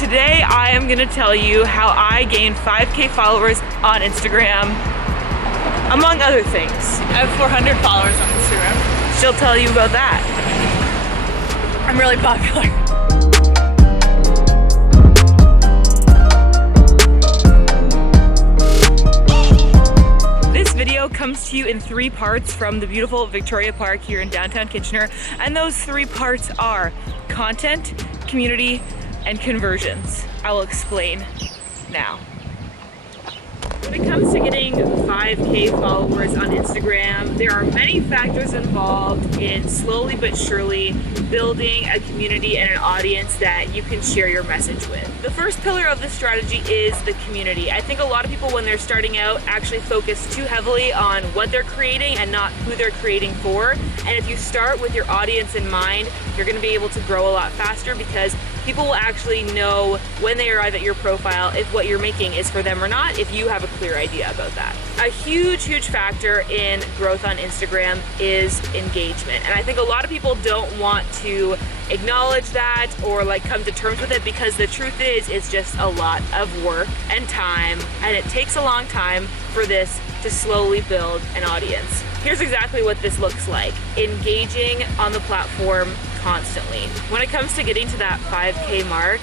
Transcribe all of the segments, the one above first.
Today I am gonna tell you how I gained 5K followers on Instagram, among other things. I have 400 followers on Instagram. She'll tell you about that. I'm really popular. This video comes to you in 3 parts from the beautiful Victoria Park here in downtown Kitchener, and those 3 parts are content, community, and conversions. I will explain now. When it comes to getting 5K followers on Instagram, there are many factors involved in slowly but surely building a community and an audience that you can share your message with. The first pillar of this strategy is the community. I think a lot of people, when they're starting out, actually focus too heavily on what they're creating and not who they're creating for. And if you start with your audience in mind, you're going to be able to grow a lot faster, because people will actually know when they arrive at your profile if what you're making is for them or not, if you have a clear idea about that. A huge factor in growth on Instagram is engagement. And I think a lot of people don't want to acknowledge that or come to terms with it, because the truth is it's just a lot of work and time, and it takes a long time for this to slowly build an audience. Here's exactly what this looks like. Engaging on the platform constantly. When it comes to getting to that 5K mark,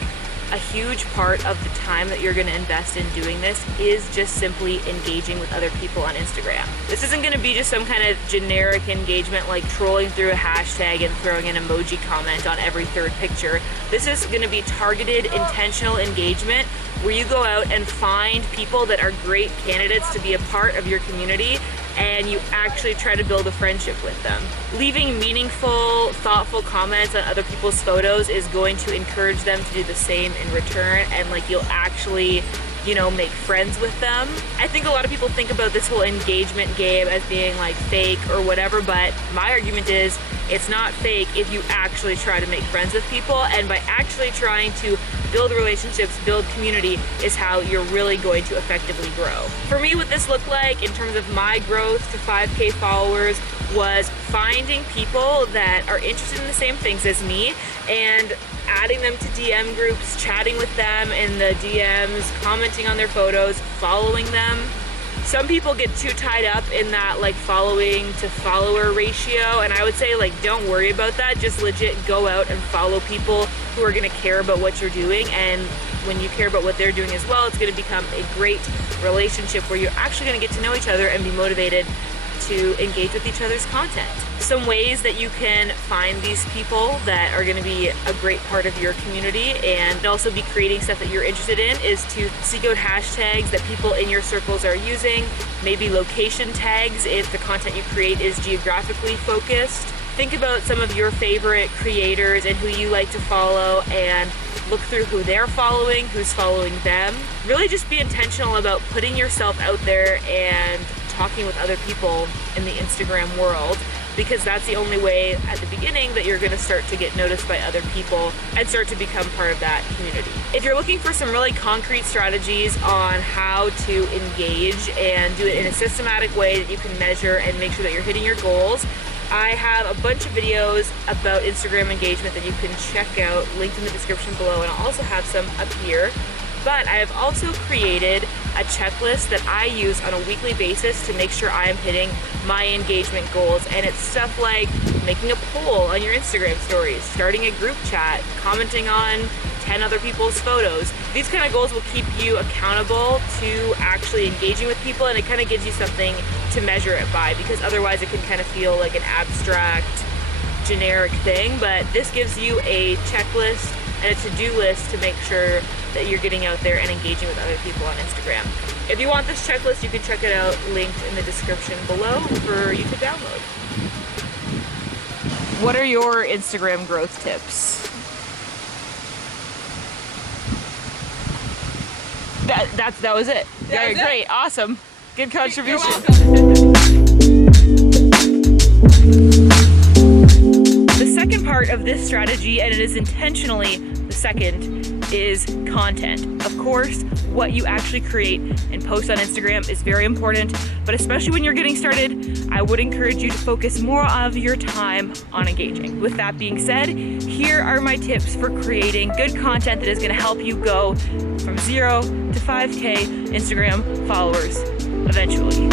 a huge part of the time that you're going to invest in doing this is just simply engaging with other people on Instagram. This isn't going to be just some kind of generic engagement like trolling through a hashtag and throwing an emoji comment on every 3rd picture. This is going to be targeted, intentional engagement where you go out and find people that are great candidates to be a part of your community, and you actually try to build a friendship with them. Leaving meaningful, thoughtful comments on other people's photos is going to encourage them to do the same in return, and you'll actually, make friends with them. I think a lot of people think about this whole engagement game as being fake or whatever, but my argument is it's not fake if you actually try to make friends with people, and by actually trying to build relationships, build community is how you're really going to effectively grow. For me, what this looked like in terms of my growth to 5K followers was finding people that are interested in the same things as me and adding them to DM groups, chatting with them in the DMs, commenting on their photos, following them. Some people get too tied up in that following to follower ratio, and I would say don't worry about that. Just legit go out and follow people who are going to care about what you're doing, and when you care about what they're doing as well, it's going to become a great relationship where you're actually going to get to know each other and be motivated to engage with each other's content. Some ways that you can find these people that are going to be a great part of your community and also be creating stuff that you're interested in is to seek out hashtags that people in your circles are using, maybe location tags if the content you create is geographically focused. Think about some of your favorite creators and who you like to follow and look through who they're following, who's following them. Really just be intentional about putting yourself out there and talking with other people in the Instagram world, because that's the only way at the beginning that you're going to start to get noticed by other people and start to become part of that community. If you're looking for some really concrete strategies on how to engage and do it in a systematic way that you can measure and make sure that you're hitting your goals, I have a bunch of videos about Instagram engagement that you can check out, linked in the description below, and I'll also have some up here. But I have also created a checklist that I use on a weekly basis to make sure I am hitting my engagement goals. And it's stuff like making a poll on your Instagram stories, starting a group chat, commenting on 10 other people's photos. These kind of goals will keep you accountable to actually engaging with people, and it kind of gives you something to measure it by, because otherwise it can kind of feel like an abstract, generic thing. But this gives you a checklist and a to-do list to make sure that you're getting out there and engaging with other people on Instagram. If you want this checklist, you can check it out linked in the description below for you to download. What are your Instagram growth tips? That was it. Yeah, great, awesome. Good contribution. The second part of this strategy, and it is intentionally the second, is content. Of course, what you actually create and post on Instagram is very important, but especially when you're getting started, I would encourage you to focus more of your time on engaging. With that being said, here are my tips for creating good content that is going to help you go from 0 to 5K Instagram followers eventually.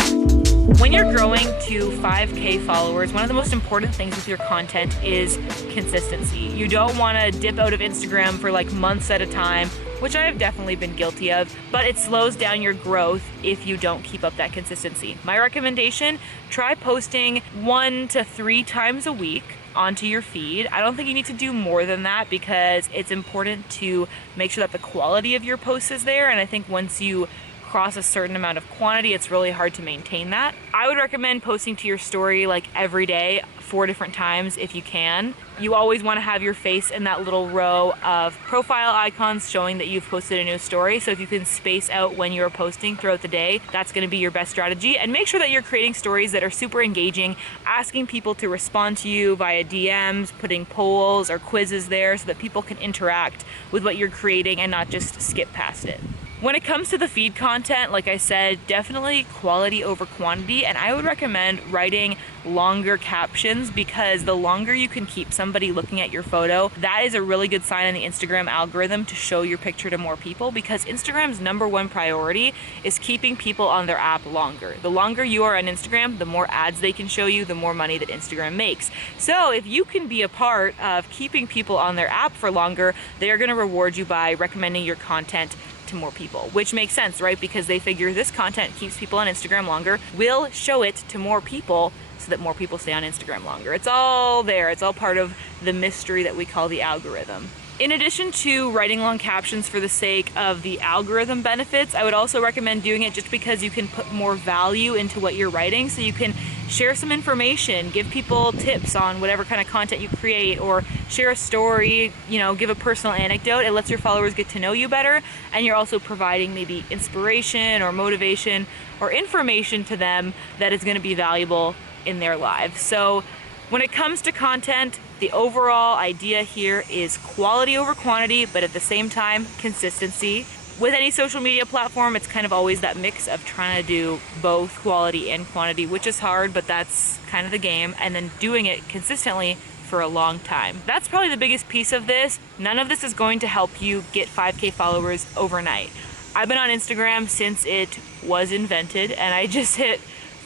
When you're growing to 5K followers, one of the most important things with your content is consistency. You don't want to dip out of Instagram for like months at a time, which I have definitely been guilty of, but it slows down your growth if you don't keep up that consistency. My recommendation, try posting 1 to 3 times a week onto your feed. I don't think you need to do more than that because it's important to make sure that the quality of your posts is there, and I think once you cross a certain amount of quantity, it's really hard to maintain that. I would recommend posting to your story like every day, 4 different times if you can. You always want to have your face in that little row of profile icons showing that you've posted a new story. So if you can space out when you're posting throughout the day, that's going to be your best strategy. And make sure that you're creating stories that are super engaging, asking people to respond to you via DMs, putting polls or quizzes there so that people can interact with what you're creating and not just skip past it. When it comes to the feed content, like I said, definitely quality over quantity, and I would recommend writing longer captions because the longer you can keep somebody looking at your photo, that is a really good sign in the Instagram algorithm to show your picture to more people, because Instagram's #1 priority is keeping people on their app longer. The longer you are on Instagram, the more ads they can show you, the more money that Instagram makes. So if you can be a part of keeping people on their app for longer, they are going to reward you by recommending your content to more people, which makes sense, right? Because they figure this content keeps people on Instagram longer, we'll show it to more people so that more people stay on Instagram longer. It's all there. It's all part of the mystery that we call the algorithm. In addition to writing long captions for the sake of the algorithm benefits, I would also recommend doing it just because you can put more value into what you're writing. So you can share some information, give people tips on whatever kind of content you create, or share a story, give a personal anecdote. It lets your followers get to know you better, and you're also providing maybe inspiration or motivation or information to them that is going to be valuable in their lives. So when it comes to content, the overall idea here is quality over quantity, but at the same time, consistency. With any social media platform, it's kind of always that mix of trying to do both quality and quantity, which is hard, but that's kind of the game, and then doing it consistently for a long time. That's probably the biggest piece of this. None of this is going to help you get 5K followers overnight. I've been on Instagram since it was invented, and I just hit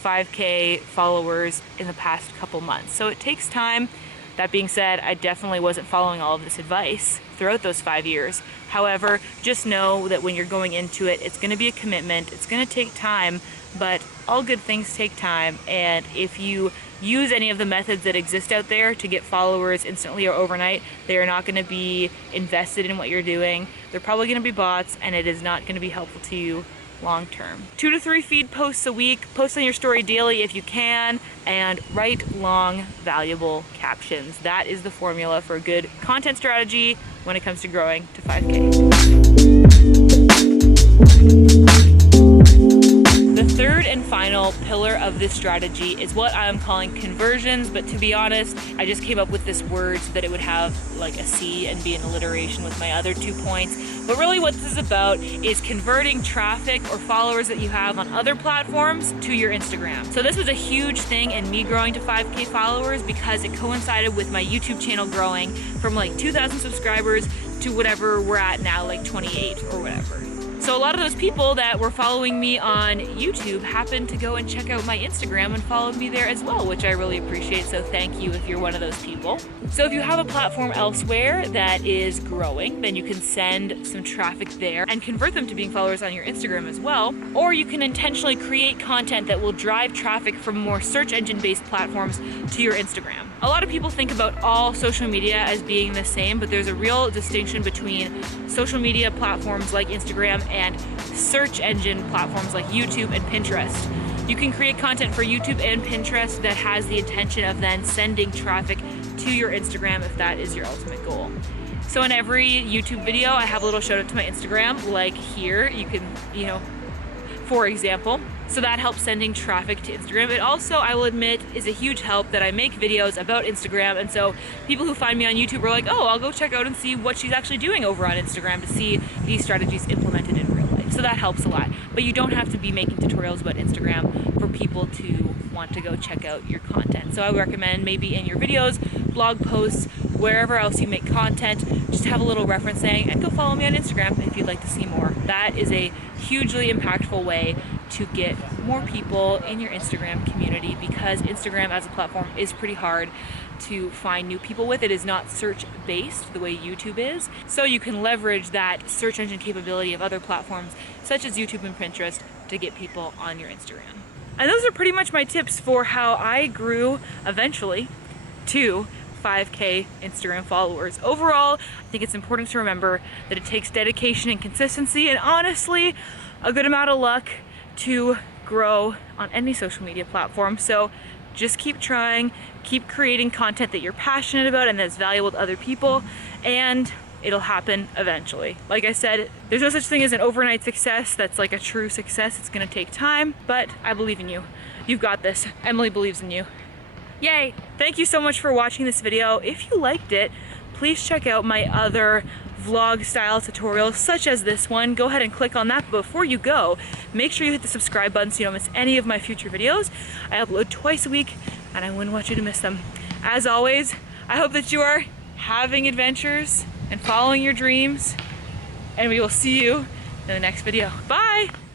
5K followers in the past couple months. So it takes time. That being said, I definitely wasn't following all of this advice throughout those 5 years. However, just know that when you're going into it, it's going to be a commitment. It's going to take time, but all good things take time. And if you use any of the methods that exist out there to get followers instantly or overnight, they are not going to be invested in what you're doing. They're probably going to be bots, and it is not going to be helpful to you long term. 2 to 3 feed posts a week, post on your story daily if you can, and write long, valuable captions. That is the formula for a good content strategy when it comes to growing to 5K. The third and final pillar of this strategy is what I'm calling conversions, but to be honest, I just came up with this word so that it would have like a C and be an alliteration with my other 2 points. But really what this is about is converting traffic or followers that you have on other platforms to your Instagram. So this was a huge thing in me growing to 5K followers because it coincided with my YouTube channel growing from like 2,000 subscribers to whatever we're at now, like 28 or whatever. So a lot of those people that were following me on YouTube happened to go and check out my Instagram and followed me there as well, which I really appreciate. So thank you if you're one of those people. So if you have a platform elsewhere that is growing, then you can send some traffic there and convert them to being followers on your Instagram as well. Or you can intentionally create content that will drive traffic from more search engine-based platforms to your Instagram. A lot of people think about all social media as being the same, but there's a real distinction between social media platforms like Instagram and search engine platforms like YouTube and Pinterest. You can create content for YouTube and Pinterest that has the intention of then sending traffic to your Instagram if that is your ultimate goal. So in every YouTube video, I have a little shout out to my Instagram, like here. You can, for example, So that helps sending traffic to Instagram. It also, I will admit, is a huge help that I make videos about Instagram, and so people who find me on YouTube are like, oh, I'll go check out and see what she's actually doing over on Instagram to see these strategies implemented in real life. So that helps a lot. But you don't have to be making tutorials about Instagram for people to want to go check out your content. So I would recommend maybe in your videos, blog posts, wherever else you make content, just have a little reference saying, and go follow me on Instagram if you'd like to see more. That is a hugely impactful way to get more people in your Instagram community, because Instagram as a platform is pretty hard to find new people with. It is not search based the way YouTube is. So you can leverage that search engine capability of other platforms such as YouTube and Pinterest to get people on your Instagram. And those are pretty much my tips for how I grew eventually to 5K Instagram followers. Overall, I think it's important to remember that it takes dedication and consistency, and honestly, a good amount of luck to grow on any social media platform. So just keep trying, keep creating content that you're passionate about and that's valuable to other people, and it'll happen eventually. Like I said, there's no such thing as an overnight success that's like a true success. It's gonna take time, but I believe in you. You've got this. Emily believes in you. Yay! Thank you so much for watching this video. If you liked it, please check out my other vlog style tutorials such as this one. Go ahead and click on that. But before you go, make sure you hit the subscribe button so you don't miss any of my future videos. I upload twice a week and I wouldn't want you to miss them. As always, I hope that you are having adventures and following your dreams, and we will see you in the next video. Bye!